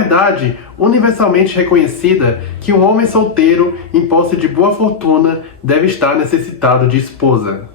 verdade universalmente reconhecida que um homem solteiro, em posse de boa fortuna, deve estar necessitado de esposa.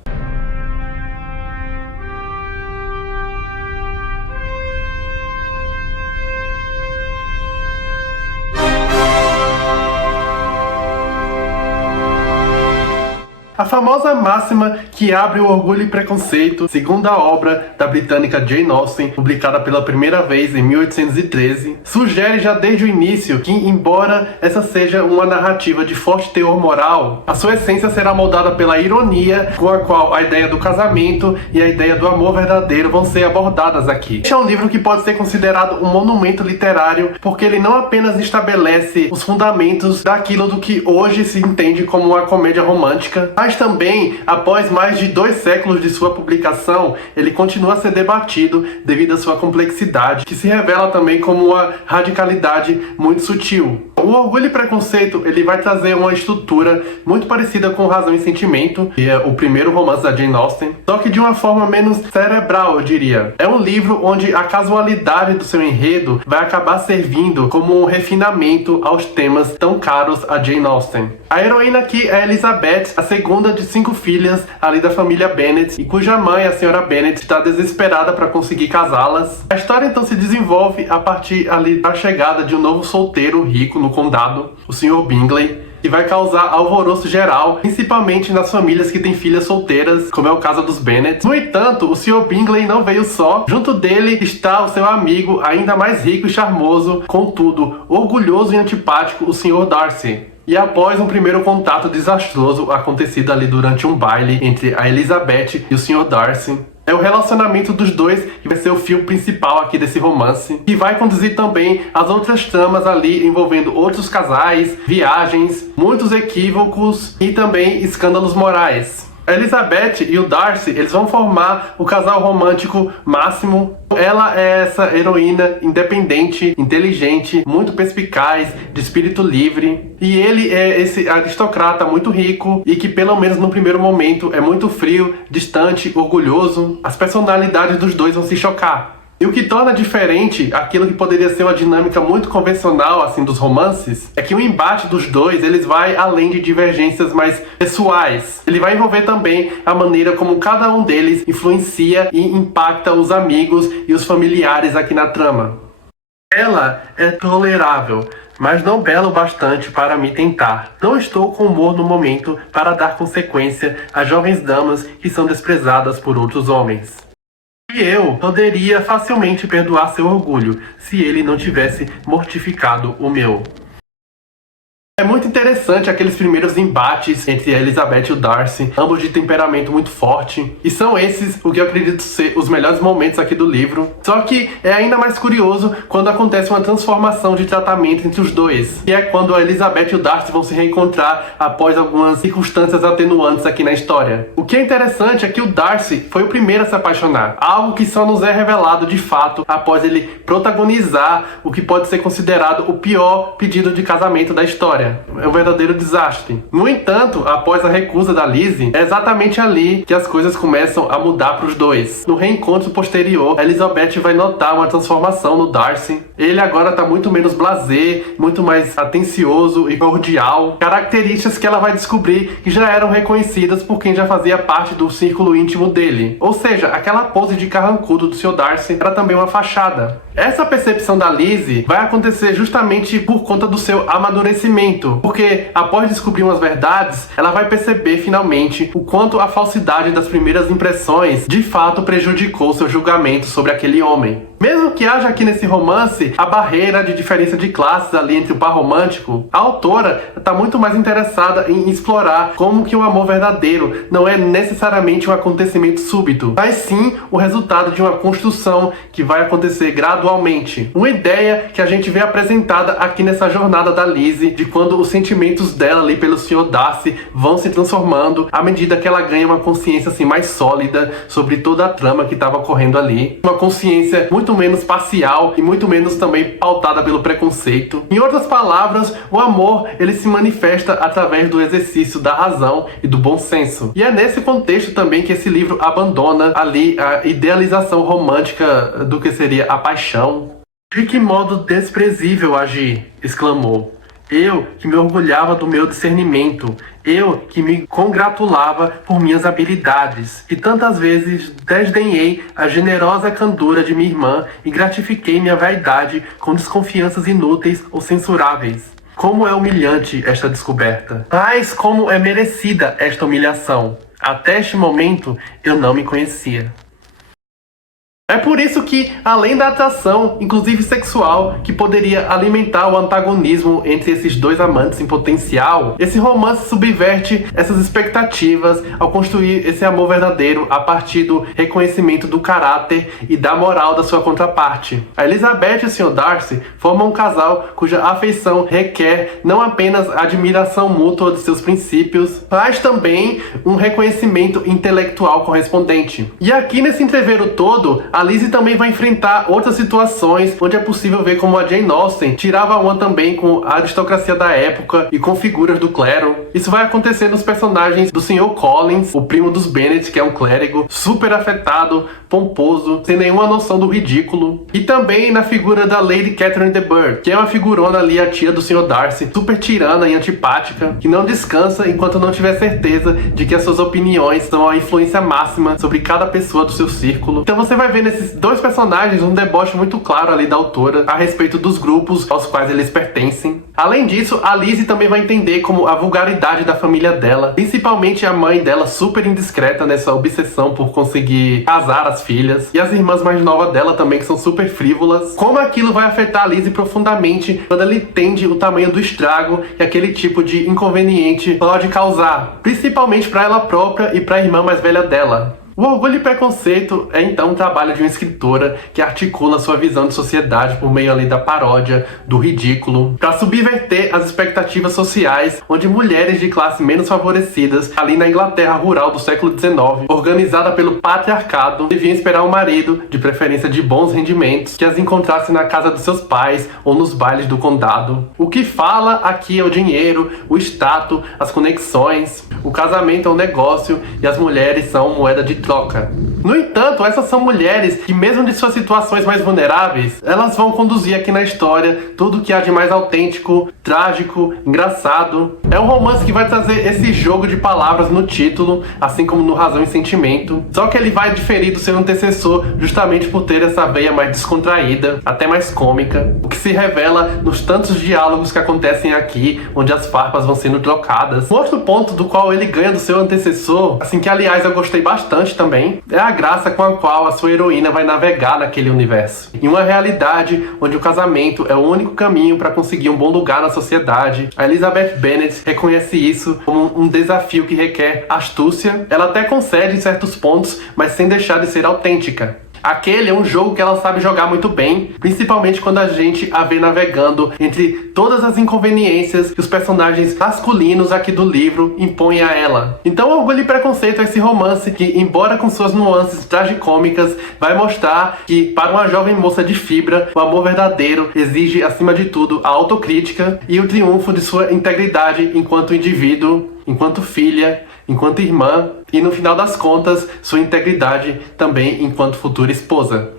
A famosa máxima que abre o Orgulho e Preconceito, segunda obra da britânica Jane Austen, publicada pela primeira vez em 1813, sugere já desde o início que, embora essa seja uma narrativa de forte teor moral, a sua essência será moldada pela ironia com a qual a ideia do casamento e a ideia do amor verdadeiro vão ser abordadas aqui. Este é um livro que pode ser considerado um monumento literário porque ele não apenas estabelece os fundamentos daquilo do que hoje se entende como uma comédia romântica, mas também, após mais de 2 séculos de sua publicação, ele continua a ser debatido devido à sua complexidade, que se revela também como uma radicalidade muito sutil. O Orgulho e Preconceito, ele vai trazer uma estrutura muito parecida com Razão e Sentimento, que é o primeiro romance da Jane Austen, só que de uma forma menos cerebral, eu diria. É um livro onde a casualidade do seu enredo vai acabar servindo como um refinamento aos temas tão caros a Jane Austen. A heroína aqui é Elizabeth, a segunda de 5 filhas ali da família Bennet, e cuja mãe, a senhora Bennet, está desesperada para conseguir casá-las. A história então se desenvolve a partir ali da chegada de um novo solteiro rico no condado, o Sr. Bingley, que vai causar alvoroço geral, principalmente nas famílias que têm filhas solteiras, como é o caso dos Bennet. No entanto, o Sr. Bingley não veio só. Junto dele está o seu amigo, ainda mais rico e charmoso, contudo, orgulhoso e antipático, o Sr. Darcy. E após um primeiro contato desastroso acontecido ali durante um baile entre a Elizabeth e o Sr. Darcy, é o relacionamento dos dois que vai ser o fio principal aqui desse romance, e vai conduzir também as outras tramas ali envolvendo outros casais, viagens, muitos equívocos e também escândalos morais. A Elizabeth e o Darcy, eles vão formar o casal romântico máximo. Ela é essa heroína independente, inteligente, muito perspicaz, de espírito livre. E ele é esse aristocrata muito rico e que, pelo menos no primeiro momento, é muito frio, distante, orgulhoso. As personalidades dos dois vão se chocar. E o que torna diferente aquilo que poderia ser uma dinâmica muito convencional assim dos romances é que o embate dos dois eles vai além de divergências mais pessoais. Ele vai envolver também a maneira como cada um deles influencia e impacta os amigos e os familiares aqui na trama. Ela é tolerável, mas não bela o bastante para me tentar. Não estou com humor no momento para dar consequência a jovens damas que são desprezadas por outros homens. E eu poderia facilmente perdoar seu orgulho, se ele não tivesse mortificado o meu. É muito interessante aqueles primeiros embates entre a Elizabeth e o Darcy, ambos de temperamento muito forte, e são esses o que eu acredito ser os melhores momentos aqui do livro. Só que é ainda mais curioso quando acontece uma transformação de tratamento entre os dois, que é quando a Elizabeth e o Darcy vão se reencontrar após algumas circunstâncias atenuantes aqui na história. O que é interessante é que o Darcy foi o primeiro a se apaixonar, algo que só nos é revelado de fato após ele protagonizar o que pode ser considerado o pior pedido de casamento da história. É um verdadeiro desastre. No entanto, após a recusa da Lizzie, é exatamente ali que as coisas começam a mudar para os dois. No reencontro posterior, a Elizabeth vai notar uma transformação no Darcy. Ele agora está muito menos blasé, muito mais atencioso e cordial. Características que ela vai descobrir que já eram reconhecidas por quem já fazia parte do círculo íntimo dele. Ou seja, aquela pose de carrancudo do Sr. Darcy era também uma fachada. Essa percepção da Lizzie vai acontecer justamente por conta do seu amadurecimento. Porque após descobrir umas verdades, ela vai perceber finalmente o quanto a falsidade das primeiras impressões de fato prejudicou seu julgamento sobre aquele homem. Mesmo que haja aqui nesse romance a barreira de diferença de classes ali entre o par romântico, a autora está muito mais interessada em explorar como que o amor verdadeiro não é necessariamente um acontecimento súbito, mas sim o resultado de uma construção que vai acontecer gradualmente. Uma ideia que a gente vê apresentada aqui nessa jornada da Lizzie, de quando os sentimentos dela ali pelo Sr. Darcy vão se transformando à medida que ela ganha uma consciência assim mais sólida sobre toda a trama que estava ocorrendo ali. Uma consciência muito menos parcial e muito menos também pautada pelo preconceito. Em outras palavras, o amor ele se manifesta através do exercício da razão e do bom senso. E é nesse contexto também que esse livro abandona ali a idealização romântica do que seria a paixão. De que modo desprezível agi! Exclamou. Eu que me orgulhava do meu discernimento, eu que me congratulava por minhas habilidades, e tantas vezes desdenhei a generosa candura de minha irmã e gratifiquei minha vaidade com desconfianças inúteis ou censuráveis. Como é humilhante esta descoberta! Mas como é merecida esta humilhação! Até este momento eu não me conhecia. É por isso que, além da atração, inclusive sexual, que poderia alimentar o antagonismo entre esses dois amantes em potencial, esse romance subverte essas expectativas ao construir esse amor verdadeiro a partir do reconhecimento do caráter e da moral da sua contraparte. A Elizabeth e o Sr. Darcy formam um casal cuja afeição requer não apenas a admiração mútua de seus princípios, mas também um reconhecimento intelectual correspondente. E aqui nesse entreveiro todo, a Lizzie também vai enfrentar outras situações onde é possível ver como a Jane Austen tirava uma também com a aristocracia da época e com figuras do clero. Isso vai acontecer nos personagens do Sr. Collins, o primo dos Bennet, que é um clérigo super afetado, pomposo, sem nenhuma noção do ridículo. E também na figura da Lady Catherine de Bourgh, que é uma figurona ali, a tia do Sr. Darcy, super tirana e antipática, que não descansa enquanto não tiver certeza de que as suas opiniões são a influência máxima sobre cada pessoa do seu círculo. Então você vai ver nesses dois personagens um deboche muito claro ali da autora a respeito dos grupos aos quais eles pertencem. Além disso, a Lizzie também vai entender como a vulgaridade da família dela, principalmente a mãe dela super indiscreta nessa obsessão por conseguir casar as filhas, e as irmãs mais novas dela também, que são super frívolas, como aquilo vai afetar a Lizzie profundamente quando ela entende o tamanho do estrago que aquele tipo de inconveniente pode causar, principalmente para ela própria e para a irmã mais velha dela. O Orgulho e Preconceito é então um trabalho de uma escritora que articula sua visão de sociedade por meio ali da paródia, do ridículo, para subverter as expectativas sociais onde mulheres de classe menos favorecidas, ali na Inglaterra rural do século XIX, organizada pelo patriarcado, deviam esperar um marido, de preferência de bons rendimentos, que as encontrasse na casa dos seus pais ou nos bailes do condado. O que fala aqui é o dinheiro, o status, as conexões, o casamento é um negócio e as mulheres são moeda de troca. No entanto, essas são mulheres que, mesmo de suas situações mais vulneráveis, elas vão conduzir aqui na história tudo que há de mais autêntico, trágico, engraçado. É um romance que vai trazer esse jogo de palavras no título, assim como no Razão e Sentimento, só que ele vai diferir do seu antecessor justamente por ter essa veia mais descontraída, até mais cômica, o que se revela nos tantos diálogos que acontecem aqui, onde as farpas vão sendo trocadas. Um outro ponto do qual ele ganha do seu antecessor, assim que aliás eu gostei bastante também, é a graça com a qual a sua heroína vai navegar naquele universo. Em uma realidade onde o casamento é o único caminho para conseguir um bom lugar na sociedade, a Elizabeth Bennet reconhece isso como um desafio que requer astúcia. Ela até concede em certos pontos, mas sem deixar de ser autêntica. Aquele é um jogo que ela sabe jogar muito bem, principalmente quando a gente a vê navegando entre todas as inconveniências que os personagens masculinos aqui do livro impõem a ela. Então, Orgulho e Preconceito é esse romance que, embora com suas nuances tragicômicas, vai mostrar que, para uma jovem moça de fibra, o amor verdadeiro exige, acima de tudo, a autocrítica e o triunfo de sua integridade enquanto indivíduo, enquanto filha, enquanto irmã e, no final das contas, sua integridade também enquanto futura esposa.